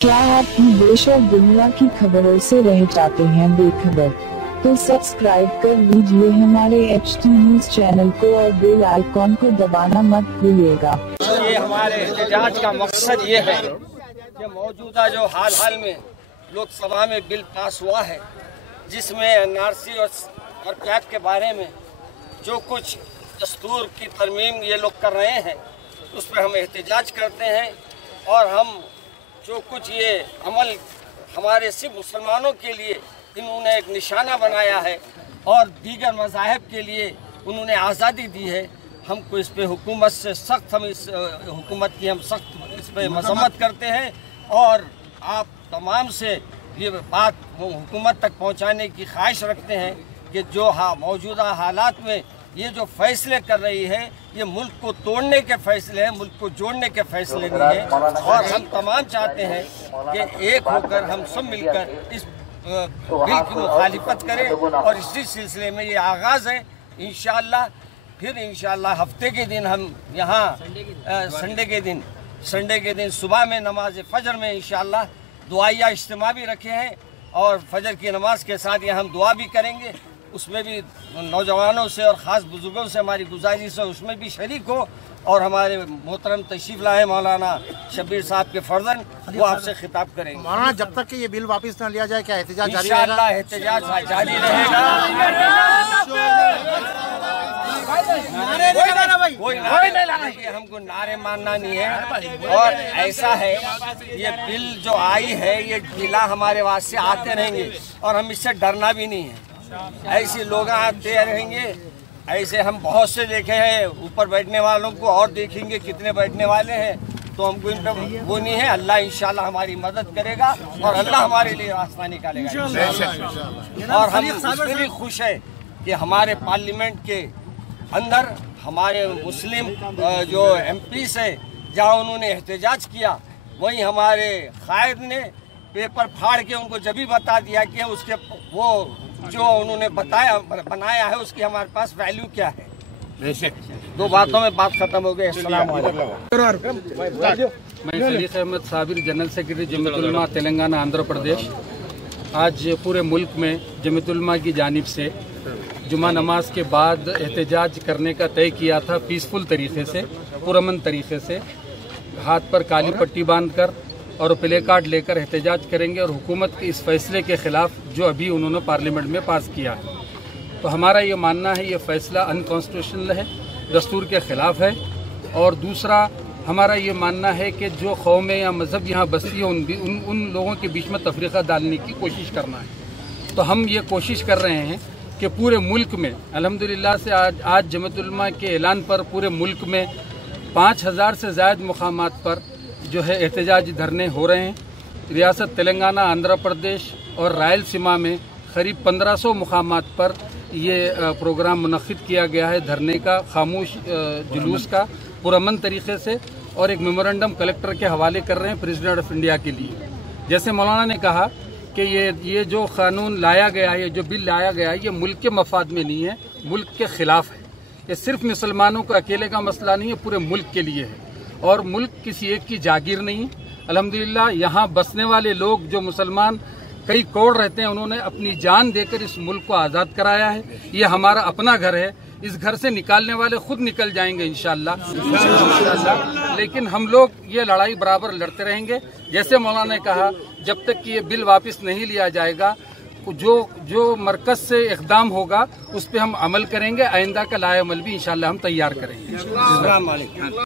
क्या आप देश और दुनिया की खबरों से रह जाते हैं बेखबर? तो सब्सक्राइब कर लीजिए हमारे HT न्यूज चैनल को और बेल आइकॉन को दबाना मत भूलिएगा। ये हमारे एहतजाज का मकसद ये है कि मौजूदा जो हाल में लोकसभा में बिल पास हुआ है, जिसमें NRC और कैप के बारे में जो कुछ दस्तूर की तरमीम ये लोग कर रहे हैं, उस पर हम एहतजाज करते हैं। और हम जो कुछ ये अमल हमारे सिर्फ मुसलमानों के लिए इन्होंने एक निशाना बनाया है और दीगर मज़ाहिब के लिए उन्होंने आज़ादी दी है, हमको इस पे हुकूमत से सख्त इस हुकूमत की हम सख्त इस पे मज़म्मत करते हैं। और आप तमाम से ये बात हुकूमत तक पहुंचाने की ख्वाहिश रखते हैं कि जो मौजूदा हालात में ये जो फैसले कर रही है, ये मुल्क को तोड़ने के फैसले हैं, मुल्क को जोड़ने के फैसले नहीं हैं। और हम तमाम चाहते हैं कि एक होकर हम सब मिलकर इस बिल की मुखालिफत करें। और इसी सिलसिले में ये आगाज़ है। इंशाअल्लाह फिर इंशाअल्लाह हफ्ते के दिन हम यहाँ संडे के दिन सुबह में नमाज फजर में इंशाअल्लाह दुआया इज्तिमा भी रखे हैं और फजर की नमाज के साथ यहाँ हम दुआ भी करेंगे। उसमें भी नौजवानों से और ख़ास बुजुर्गों से हमारी गुजारिश है उसमें भी शरीक हो। और हमारे मोहतरम तशरीफ़ लाए मौलाना शब्बीर साहब के फर्जन वो आपसे खिताब करेंगे। मौलाना, जब तक कि ये बिल वापस न लिया जाए क्या एहतजाज जारी रहेगा? इंशाअल्लाह एहतजाज जारी रहेगा। हमको नारे मानना नहीं है। और ऐसा है, ये बिल जो आई है ये बिला हमारे वास्ते आते रहेंगे और हम इससे डरना भी नहीं है। ऐसे लोग आते रहेंगे, ऐसे हम बहुत से देखे हैं। ऊपर बैठने वालों को और देखेंगे कितने बैठने वाले हैं, तो हमको इन पे वो नहीं है। अल्लाह इंशाल्लाह हमारी मदद करेगा और अल्लाह हमारे लिए रास्ता निकालेगा। और हम इसमें भी खुश है कि हमारे पार्लियामेंट के अंदर हमारे मुस्लिम जो MP से जहाँ उन्होंने एहतजाज किया, वहीं हमारे कायद ने पेपर फाड़ के उनको जब भी बता दिया कि उसके वो जो उन्होंने बनाया है उसकी हमारे पास वैल्यू क्या है। दो बातों में बात खत्म हो गई। अस्सलाम वालेकुम। मैं सलीक अहमद साबिर, जनरल सेक्रेटरी जमीयत उलमा तेलंगाना आंध्र प्रदेश। आज पूरे मुल्क में जमीयत उलमा की जानिब से जुमा नमाज के बाद एहतजाज करने का तय किया था, पीसफुल तरीके से, पुरअमन तरीके से, हाथ पर काली पट्टी बांधकर और प्ले कार्ड लेकर एहतजाज करेंगे और हुकूमत के इस फैसले के ख़िलाफ़ जो अभी उन्होंने पार्लियामेंट में पास किया है। तो हमारा ये मानना है ये फ़ैसला अनकॉन्स्टिट्यूशनल है, दस्तूर के ख़िलाफ़ है। और दूसरा हमारा ये मानना है कि जो कौमें या मज़हब यहाँ बसती है उन लोगों के बीच में तफरीक़ा डालने की कोशिश करना है। तो हम ये कोशिश कर रहे हैं कि पूरे मुल्क में अल्हम्दुलिल्लाह से आज जमीयत उलमा के ऐलान पर पूरे मुल्क में 5000 से ज़ायद मुकामात पर जो है एहतजाजी धरने हो रहे हैं। रियासत तेलंगाना, आंध्र प्रदेश और रायलसीमा में करीब 1500 मुकामात पर ये प्रोग्राम मुनक़्क़िद किया गया है, धरने का, खामोश जुलूस का, पुरअमन तरीके से। और एक मेमोरेंडम कलेक्टर के हवाले कर रहे हैं प्रेसिडेंट ऑफ इंडिया के लिए। जैसे मौलाना ने कहा कि ये जो कानून लाया गया है, ये जो बिल लाया गया है, ये मुल्क के मफाद में नहीं है, मुल्क के ख़िलाफ़ है। ये सिर्फ मुसलमानों का अकेले का मसला नहीं है, पूरे मुल्क के लिए है। और मुल्क किसी एक की जागीर नहीं। अल्हम्दुलिल्लाह यहाँ बसने वाले लोग जो मुसलमान कई करोड़ रहते हैं, उन्होंने अपनी जान देकर इस मुल्क को आज़ाद कराया है। ये हमारा अपना घर है, इस घर से निकालने वाले खुद निकल जाएंगे इंशाअल्लाह। लेकिन हम लोग ये लड़ाई बराबर लड़ते रहेंगे। जैसे मौलाना ने कहा, जब तक कि ये बिल वापस नहीं लिया जाएगा, जो मरकज़ से इक़दाम होगा उस पर हम अमल करेंगे। आइंदा का लाए अमल भी इंशाअल्लाह हम तैयार करेंगे।